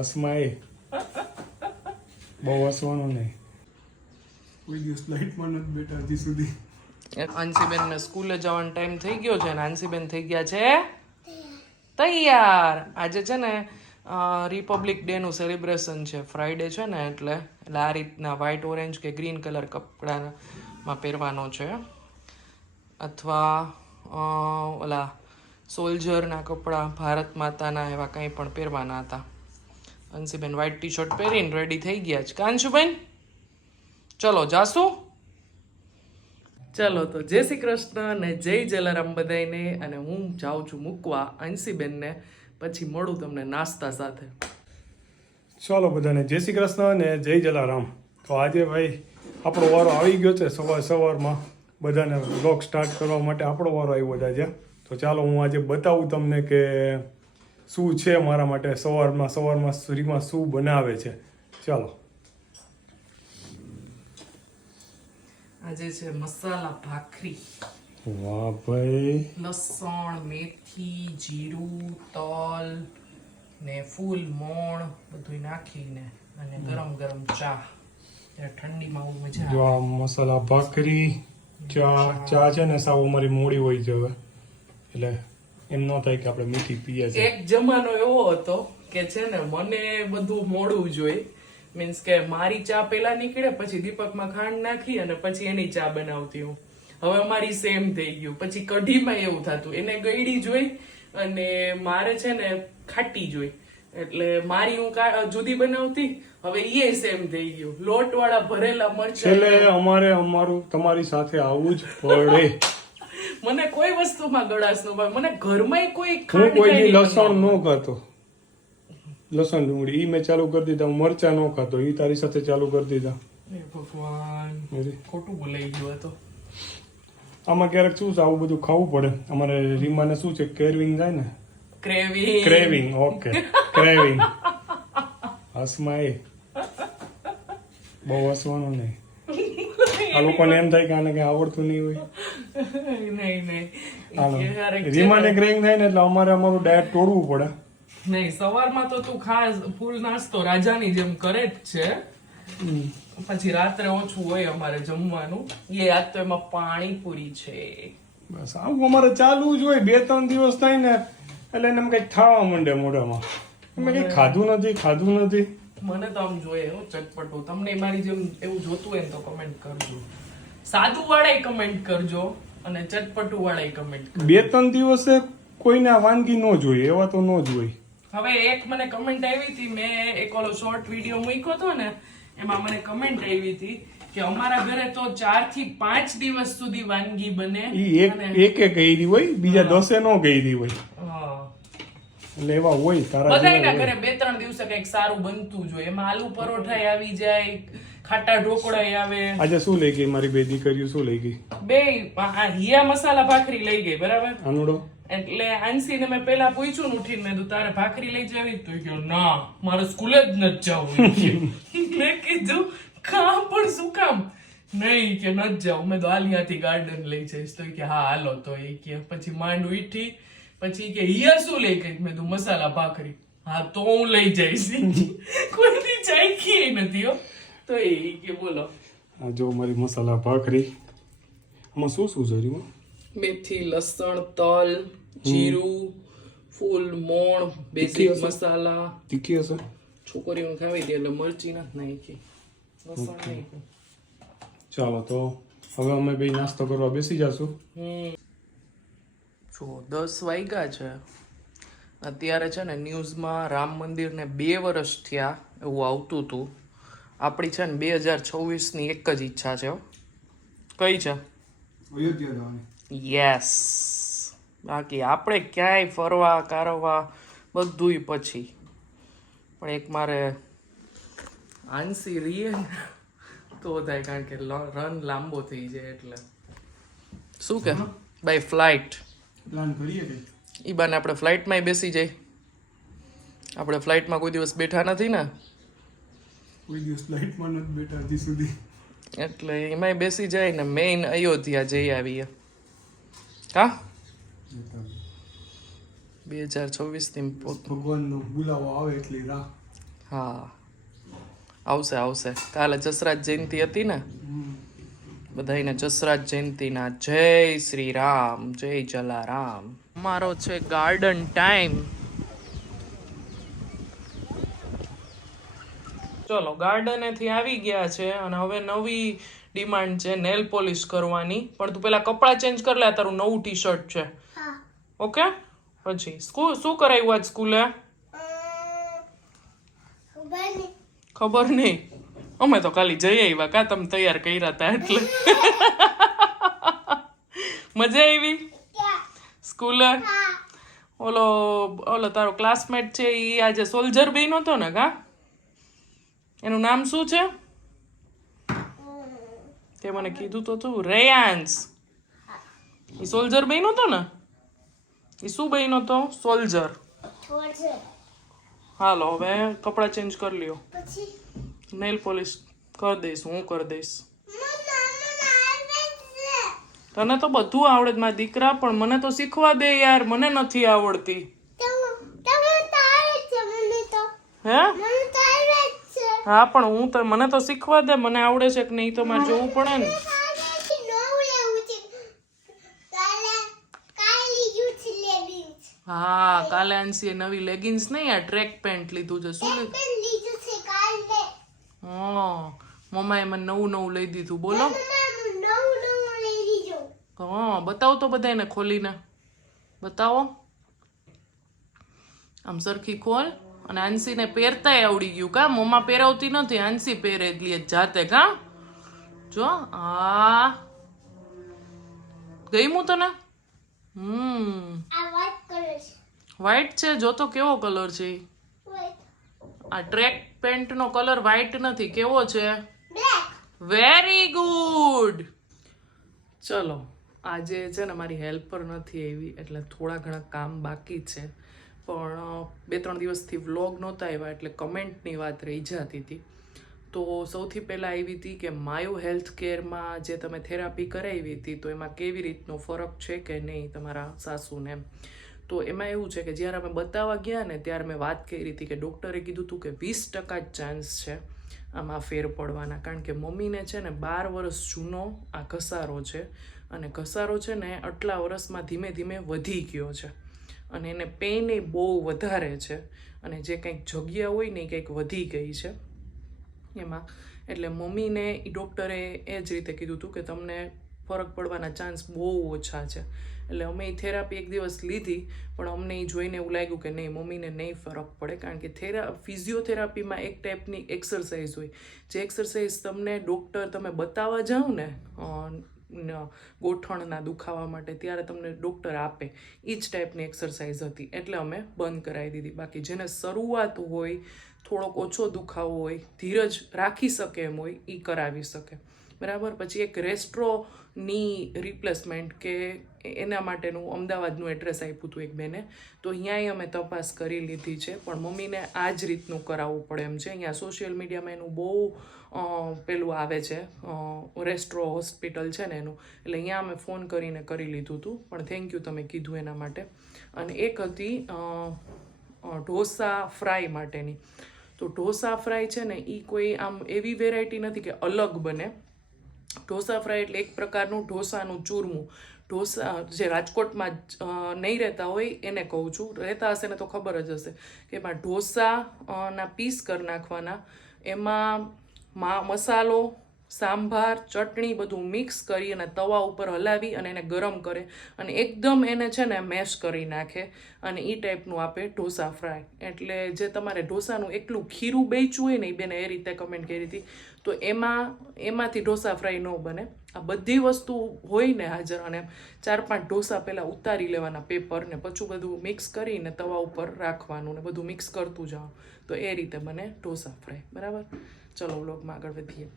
હસમાં એ. બહુ હસવાનું નહીં. કોઈ દિવસ લાઈટમાં નથી બેઠા હજી સુધી. આંસીબેન ને સ્કૂલે જવાનો ટાઈમ થઈ ગયો છે અને આંસીબેન થઈ ગયા છે? તૈયાર. આજે છે ને રિપબ્લિક ડે નું સેલિબ્રેશન છે. ફ્રાઈડે છે ને એટલે એટલે આ રીતના વ્હાઈટ ઓરેન્જ કે ગ્રીન કલર કપડામાં પહેરવાનો છે. અથવા ઓલા સોલ્જરના કપડાં ભારત માતાના એવા કંઈ પણ પહેરવાના હતા. અંશીબેન વ્હાઇટ ટી શર્ટ પહેરીને રેડી થઈ ગયા છે. કાંશુબેન ચલો જાશું ચલો તો જય શ્રી કૃષ્ણ અને જય જલારામ બધાને અને હું જાઉં છું મૂકવા અંશીબેનને પછી મળું તમને નાસ્તા સાથે. ચાલો બધાને જય શ્રી કૃષ્ણ અને જય જલારામ. તો આજે ભાઈ આપણો વારો આવી ગયો છે સવાર સવારમાં. બધાને બ્લોગ સ્ટાર્ટ કરવા માટે આપણો વારો આવ્યો છે આજે. તો ચાલો હું આજે બતાવું તમને કે શું છે મારા માટે સવારમાં સવારમાં સુરીમાં શું બનાવે છે? ચાલો. આજે છે મસાલા ભાખરી. વાહ ભાઈ. લસણ મેથી જીરું તલ ને ફૂલ મોણ બધું નાખીને અને ગરમ ગરમ ચા. ઠંડીમાં મજા જો આ મસાલા ભાખરી ચા ચા છે ને સાવ અમારી મોડી હોય છે હવે. એટલે એમ ન થાય કે આપણે મીઠી પીએ છીએ એક જમાનો એવો હતો કે છે ને મને બધું મોડું જોઈ. મીન્સ કે મારી ચા પેલા નીકળે પછી દીપકમાં ખાંડ નાખી અને પછી એની ચા બનાવતી હું. હવે મારી સેમ થઈ ગયું. પછી કઢીમાં એવું થતું. એને ગળી જોઈ અને મારે છે ને ખાટી જોઈ. એટલે મારી હું જુદી બનાવતી હવે એ સેમ થઈ ગયું. લોટ વાળા ભરેલા મરચા એટલે અમારે અમારું તમારી સાથે આવવું જ પડે. મને કોઈ વસ્તુમાં ગળાશ ન ભાવે. મને ઘરમાં કોઈ હું ખાંડ કોઈ લસણ ન ખાતો. લસણ ડુંગળી. ઈ મેં ચાલુ કરી દીધા. હું મરચા ન ખાતો. ઈ તારી સાથે ચાલુ કરી દીધા. એ ભગવાન. ખોટું બોલાઈ ગયું હતું આમાં ક્યારેક શું છે? આવું બધું ખાવું પડે. અમારે રીમાને શું છે? કેરવિંગ થાય ને? Craving craving okay. ક્રેવિંગ હસમાં એ. બહુ હસવાનું નહીં. આ લોકોને એમ થાય કે આને કઈ આવડતું નહીં હોય. નહીં નહીં. રીમાને ને- થાય ને એટલે અમારે અમારું ડાયટ તોડવું પડે. નહીં સવારમાં તો તું ખાસ ફૂલ નાસ્તો રાજાની જેમ કરે જ છે. પછી રાત્રે ઓછું હોય અમારે જમવાનું. એ આજ તો એમાં પાણીપુરી છે. બસ આવું અમારે ચાલુ જ હોય બે ત્રણ દિવસ થાય ને એટલે એને કંઈક ખાવા માંડે મોઢામાં. મેં કઈ ખાધું નથી ખાધું નથી. મને તો આમ જોઈએ હું ચટપટું. તમને મારી જેમ એવું જોતું હોય ને તો કમેન્ટ કરજો. સાદું વાળાય કમેન્ટ કરજો અને ચટપટું વાળાય કમેન્ટ કરજો. બે ત્રણ દિવસે કોઈને આ વાનગી ન જોઈએ એવા તો ન જોઈએ હવે એક મને કમેન્ટ આવી હતી મેં એક ઓલો શોર્ટ વીડિયો મૂક્યો હતો ને એમાં મને કમેન્ટ આવી હતી કે અમારા ઘરે તો ચારથી પાંચ દિવસ સુધી વાનગી બને એક એક ગઈ હોય બીજા દસે ન ગઈ હોય. એવા હોય તારા બધાયના ઘરે બે ત્રણ દિવસે કંઈક સારું બનતું જોઈએ એમાં આલુ પરોઠા આવી જાય ખાટા ઢોકળા આવે. આજે શું લઈ ગઈ મારી બે દીકરીઓ? શું લઈ ગઈ? બે આ હિયા મસાલા ભાખરી લઈ ગઈ બરાબર? અનુડો એટલે આંસીને મેં પેલા પૂછ્યું ઉઠીને મેં કીધું તારે ભાખરી લઈ જવી? તો એ ના મારે સ્કૂલે જ નથી જવું. મેં કીધું કામ પણ શું કામ? નહીં કે ન જાઉં મેં તો આલિયાથી ગાર્ડન લઈ જઈશ. તો કે હા હાલો. તો એ કે પછી માંડ ઉઠી પછી કે હિયર શું લઈ ગઈ? મેં તું મસાલા ભાખરી. હા તો હું લઈ જઈશ. કોઈની ચાખી નથી હો. તો એ કે બોલો. આ જો મારી મસાલા ભાખરી. આમાં શું શું જરૂર મેથી લસણ તલ જીરું ફૂલ મોણ બેસિક મસાલા. તીખી હશે? છોકરીઓ ખાવી દે એટલે મરચી નથી નાખી. લસણ નાખ્યું ચાલો તો હવે અમે બે નાસ્તો કરવા બેસી જશું. હમ. જો દસ વાગ્યા છે. અત્યારે છે ને ન્યૂઝમાં રામ મંદિરને બે વર્ષ થયા એવું આવતું હતું. આપણી છે ને બે હજાર છવ્વીસની એક જ ઈચ્છા છે હો. કઈ છે? યસ બાકી આપણે ક્યાંય ફરવા કારવા બધુંય પછી. પણ એક મારે આંસી રીએ ને તો થાય કારણ કે રન લાંબો થઈ જાય એટલે. શું કે? બાય ફ્લાઇટ પ્લાન કરીએ કે? ઈ બાને આપણે ફ્લાઇટમાંય બેસી જાય. આપણે ફ્લાઇટમાં કોઈ દિવસ બેઠા નથી ને. કોઈ દિવસ ફ્લાઇટમાં નથી બેઠા હજી સુધી. એટલે એમાંય બેસી જાય ને મેઇન અયોધ્યા જઈ આવીએ. હા? બે હજાર છવ્વીસથી ભગવાનનો બોલાવો આવે એટલી રાહ. હા. આવશે આવશે. કાલે જસરાજ જયંતિ હતી ને. બધાને જસરાજ જયંતિના જય શ્રી રામ જય જલારામ. મારો છે ગાર્ડન ટાઈમ ચલો ગાર્ડનેથી આવી ગયા છે અને હવે નવી ડિમાન્ડ છે નેલ પોલિશ કરવાની. પણ તું પેલા કપડાં ચેન્જ કરી લે તારું નવું ટી શર્ટ છે ઓકે? પછી સ્કૂલ શું કરાવ્યું આજ સ્કૂલે? ખબર નહીં. અમે તો ખાલી જઈ આવ્યા કા તમે તૈયાર કર્યા હતા એટલે મજા આવી સ્કૂલે ઓલો ઓલો તારો ક્લાસમેટ છે એ આજે સોલ્જર બહેનો હતો ને કા? એનું નામ શું છે? તે મને કીધું તો તું રેયાન્સ એ સોલ્જર બન્યો હતો ને? એ શું બન્યો હતો સોલ્જર હાલો હવે કપડાં ચેન્જ કરી લ્યો. નેલ પોલિશ કરી હું કરી દઈશ. તને તો બધું આવડે છે મારા દીકરા, પણ મને તો શીખવા દે યાર, મને નથી આવડતી. હે? પણ હું મને તો શીખવા દે, મને આવડે છે કે નહીં તો મારે જોવું પડે ને. હા, કાલે આંસીએ નવી લેગિન્સ નહીં, આ ટ્રેક પેન્ટ લીધું છે. શું લીધું? હા મમ્માએ મને નવું નવું લઈ દીધું. બોલો. હા બતાવો તો બધાને ખોલીને. બતાવો. આમ સરખી ખોલ. અને આંસીને પહેરતાય આવડી ગયું કા? મમ્મા પહેરાવતી નથી આંસી પહેરે એટલી જાતે કા? જો આ. ગઈમું તને? હમ. વ્હાઈટ છે. જો તો કેવો કલર છે? આ ટ્રેક પેન્ટ નો કલર વ્હાઈટ નથી. કેવો છે? વેરી ગુડ ચલો આજે છે ને મારી હેલ્પર નથી એવી એટલે થોડા ઘણા કામ બાકી છે. પણ બે ત્રણ દિવસથી વ્લોગ નહોતા આવ્યા એટલે કમેન્ટની વાત રહી જતી હતી. તો સૌથી પહેલાં આવી હતી કે માયુ હેલ્થ કેરમાં જે તમે થેરાપી કરાવી હતી તો એમાં કેવી રીતનો ફરક છે કે નહીં તમારા સાસુને? એમ તો એમાં એવું છે કે જ્યારે અમે બતાવવા ગયા ને ત્યારે મેં વાત કરી હતી કે ડૉક્ટરે કીધું હતું કે વીસ ટકા જ ચાન્સ છે આમાં ફેર પડવાના. કારણ કે મમ્મીને છે ને બાર વર્ષ જૂનો આ ઘસારો છે અને ઘસારો છે ને આટલા વર્ષમાં ધીમે ધીમે વધી ગયો છે. અને એને પેઇન એ બહુ વધારે છે અને જે કંઈક જગ્યા હોય ને એ કંઈક વધી ગઈ છે એમાં. એટલે મમ્મીને ડૉક્ટરે એ જ રીતે કીધું હતું કે તમને ફરક પડવાના ચાન્સ બહુ ઓછા છે. એટલે અમે એ થેરાપી એક દિવસ લીધી, પણ અમને એ જોઈને એવું લાગ્યું કે નહીં, મમ્મીને નહીં ફરક પડે, કારણ કે થેરા ફિઝિયોથેરાપીમાં એક ટાઈપની એક્સરસાઇઝ હોય. જે એક્સરસાઇઝ તમને ડૉક્ટર તમે બતાવવા જાઓ ને ગોઠણના દુખાવા માટે, ત્યારે તમને ડૉક્ટર આપે. એ જ ટાઈપની એક્સરસાઇઝ હતી. એટલે અમે બંધ કરાવી દીધી. બાકી જેને શરૂઆત હોય, થોડોક ઓછો દુખાવો હોય, ધીરજ રાખી શકે એમ હોય એ કરાવી શકે. બરાબર? પછી એક રેસ્ટ્રોની રિપ્લેસમેન્ટ કે એના માટેનું અમદાવાદનું એડ્રેસ આપ્યું હતું એક બેને. તો અહીંયાય અમે તપાસ કરી લીધી છે, પણ મમ્મીને આ જ રીતનું કરાવવું પડે એમ છે. અહીંયા સોશિયલ મીડિયામાં એનું બહુ પેલું આવે છે રેસ્ટ્રો હોસ્પિટલ છે ને એનું. એટલે અહીંયા અમે ફોન કરીને કરી લીધું હતું, પણ થેન્ક યુ તમે કીધું એના માટે. અને એક હતી ઢોસા ફ્રાય માટેની. તો ઢોસા ફ્રાય છે ને એ કોઈ આમ એવી વેરાયટી નથી કે અલગ બને. ઢોસા ફ્રાય એટલે એક પ્રકારનું ઢોસાનું ચૂરમું. ઢોસા જે રાજકોટમાં નહીં રહેતા હોય એને કહું છું. રહેતા હશે ને તો ખબર જ હશે કે એમાં ઢોસાના પીસ કરી નાખવાના. એમાં મા, મસાલો, સાંભાર, ચટણી બધું મિક્સ કરી અને તવા ઉપર હલાવી અને એને ગરમ કરે અને એકદમ એને છે ને મેશ કરી નાખે અને એ ટાઈપનું આપે ઢોસા ફ્રાય. એટલે જે તમારે ઢોસાનું એકલું ખીરું બેચવું હોય ને એ બેને એ રીતે કમેન્ટ કરી હતી. તો એમાં એમાંથી ઢોસા ફ્રાય ન બને. આ બધી વસ્તુ હોય ને હાજર અને ચાર પાંચ ઢોસા પહેલાં ઉતારી લેવાના પેપર ને પછી બધું મિક્સ કરીને તવા ઉપર રાખવાનું ને બધું મિક્સ કરતું જવાનું. તો એ રીતે બને ઢોસા ફ્રાય બરાબર? ચલો વ્લોગમાં આગળ વધીએ.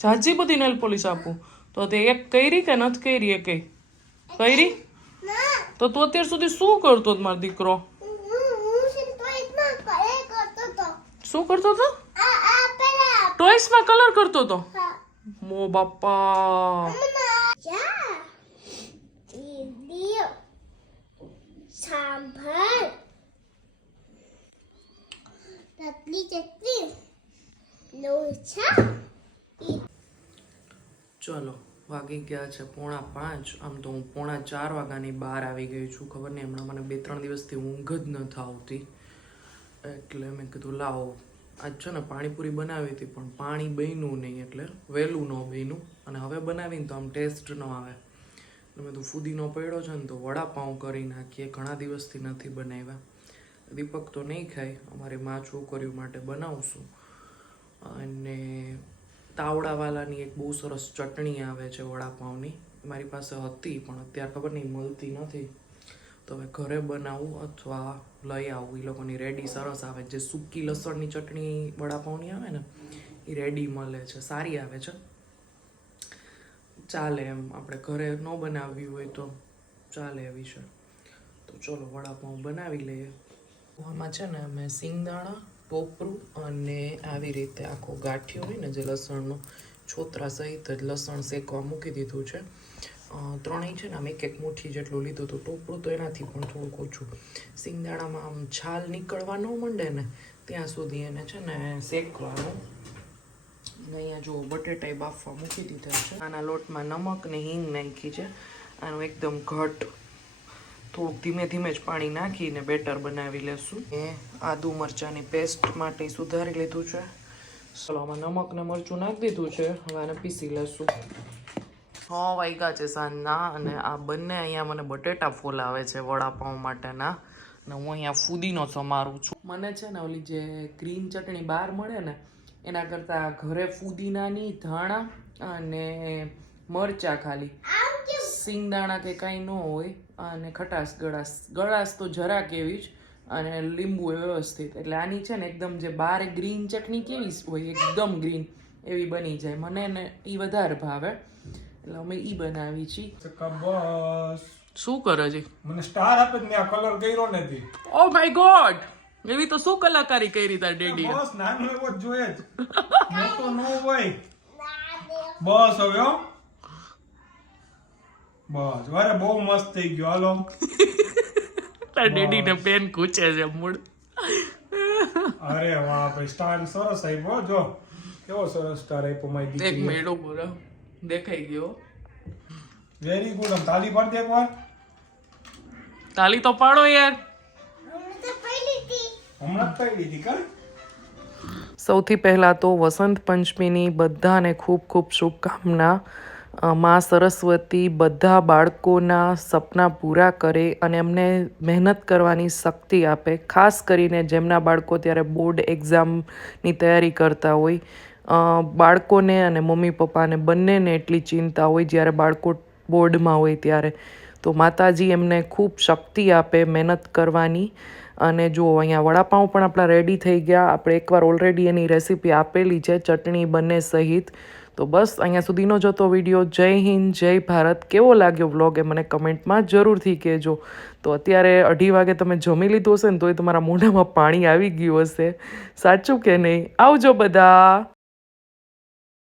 જાજી બધી નેલ પોલીસ આપું. તો તે એક કરી કે નથી કઈરી એ કઈ? કરી? તો તું અત્યાર સુધી શું કરતો મારો દીકરો? શું કરતો હતો? ટોયસમાં કલર કરતો હતો? મો બાપા સાંભળ. રતલી ચટલી ચલો વાગી ગયા છે પોણા પાંચ. આમ તો હું પોણા ચાર વાગ્યાની બહાર આવી ગઈ છું. ખબર નહીં હમણાં મને બે ત્રણ દિવસથી ઊંઘ જ નથી આવતી. એટલે મેં કીધું, લાવો, આજ છે ને પાણીપુરી બનાવી હતી, પણ પાણી બન્યું નહીં એટલે વહેલું ન બન્યું અને હવે બનાવીને તો આમ ટેસ્ટ ન આવે. એટલે મેં તો ફૂદીનો પડ્યો છે ને તો વડાપાઉં કરી નાખીએ, ઘણા દિવસથી નથી બનાવ્યા. દીપક તો નહીં ખાય, અમારી મા છોકરીઓ માટે બનાવશું. અને તાવડાવાલાની એક બહુ સરસ ચટણી આવે છે વડાપાઉંની. મારી પાસે હતી, પણ અત્યારે ખબર નહીં, મળતી નથી. તો હવે ઘરે બનાવું અથવા લઈ આવું. એ લોકોની રેડી સરસ આવે. જે સૂકી લસણની ચટણી વડાપાઉંની આવે ને એ રેડી મળે છે. સારી આવે છે. ચાલે એમ. આપણે ઘરે ન બનાવવી હોય તો ચાલે એવી છે. તો ચલો વડાપાઉં બનાવી લઈએ. આમાં છે ને અમે સિંગદાણા ટોપરું અને આવી રીતે આખો ગાંઠિયો હોય ને જે લસણનો છોતરા સહિત જ લસણ શેકવા મૂકી દીધું છે. ત્રણેય છે ને આમ એક એક મુઠ્ઠી જેટલું લીધું હતું. ટોપરું તો એનાથી પણ થોડુંક ઓછું. સિંગદાણામાં આમ છાલ નીકળવા ન માંડે ને, ત્યાં સુધી એને છે ને શેકવાનું. અહીંયા જુઓ, બટેટા બાફવા મૂકી દીધા છે. આના લોટમાં નમક ને હિંગ નાખી છે. આનું એકદમ ઘટ. થોડુંક ધીમે ધીમે જ પાણી નાખીને બેટર બનાવી લેશું. એ આદુ મરચાંની પેસ્ટ માટે સુધારી લીધું છે. ચલો, આમાં નમક ને મરચું નાખી દીધું છે. હવે આને પીસી લેશું. છ વાગ્યા છે સાંજના અને આ બંને અહીંયા મને બટેટા ફોલાવે છે વડાપાઉં માટેના. અને હું અહીંયા ફૂદીનો સમારું છું. મને છે ને ઓલી જે ગ્રીન ચટણી બહાર મળે ને, એના કરતાં ઘરે ફૂદીનાની, ધાણા અને મરચાં ખાલી. સિંગદાણા કે કાંઈ ન હોય અને ખટાશ, ગળાશ. ગળાશ તો જરાક એવી જ અને લીંબુ વ્યવસ્થિત. એટલે આની છે ને એકદમ જે બાર ગ્રીન ચટણી કેવી હોય, એકદમ ગ્રીન એવી બની જાય. મને ને એ વધારે ભાવે. એટલે અમે ઈ બનાવી છીએ બસ શું કરે છે? મને સ્ટાર આપે ને આ કલર કર્યો નથી. ઓ માય ગોડ એવી તો શું કલાકારી કરી તાર ડેડી બસ નાનો એવો જ જોઈએ જ મોટો નો હોય. બસ હવે હો. બસ વારે બહુ મસ્ત થઈ ગયો. હાલો. તાર ડેડી ને પેન કૂચે છે મૂળ. અરે વાહ ભાઈ સ્ટાર સરસ આપ્યો જો. કેવો સરસ સ્ટાર આપ્યો મારી એક દીકરી મેળો પૂરો દેખાઈ ગયો. વેરી ગુડ આમ તાલી પાડ દે એકવાર. તાલી તો પાડો યાર. હમણાં તો પહેલી હતી. હમણાં પડી હતી કા? સૌથી પહેલાં તો વસંત પંચમીની બધાને ખૂબ ખૂબ શુભકામના. માં સરસ્વતી બધા બાળકોના સપના પૂરા કરે અને એમને મહેનત કરવાની શક્તિ આપે ખાસ કરીને જેમના બાળકો ત્યારે બોર્ડ એક્ઝામની તૈયારી કરતા હોય. બાળકોને અને મમ્મી પપ્પાને બંનેને એટલી ચિંતા હોય જ્યારે બાળકો બોર્ડમાં હોય ત્યારે. તો માતાજી એમને ખૂબ શક્તિ આપે, મહેનત કરવાની. અને જુઓ અહીંયા વડાપાઉં પણ આપણા રેડી થઈ ગયા. આપણે એકવાર ઓલરેડી એની રેસીપી આપેલી છે, ચટણી બંને સહિત. તો બસ, અહીંયા સુધીનો જતો વીડિયો. જય હિન્દ, જય ભારત. કેવો લાગ્યો વ્લોગ એ મને કમેન્ટમાં જરૂરથી કહેજો. તો અત્યારે અઢી વાગે તમે જમી લીધું હશે ને, તોય તમારા મોઢામાં પાણી આવી ગયું હશે. સાચું કે નહીં? આવજો બધા.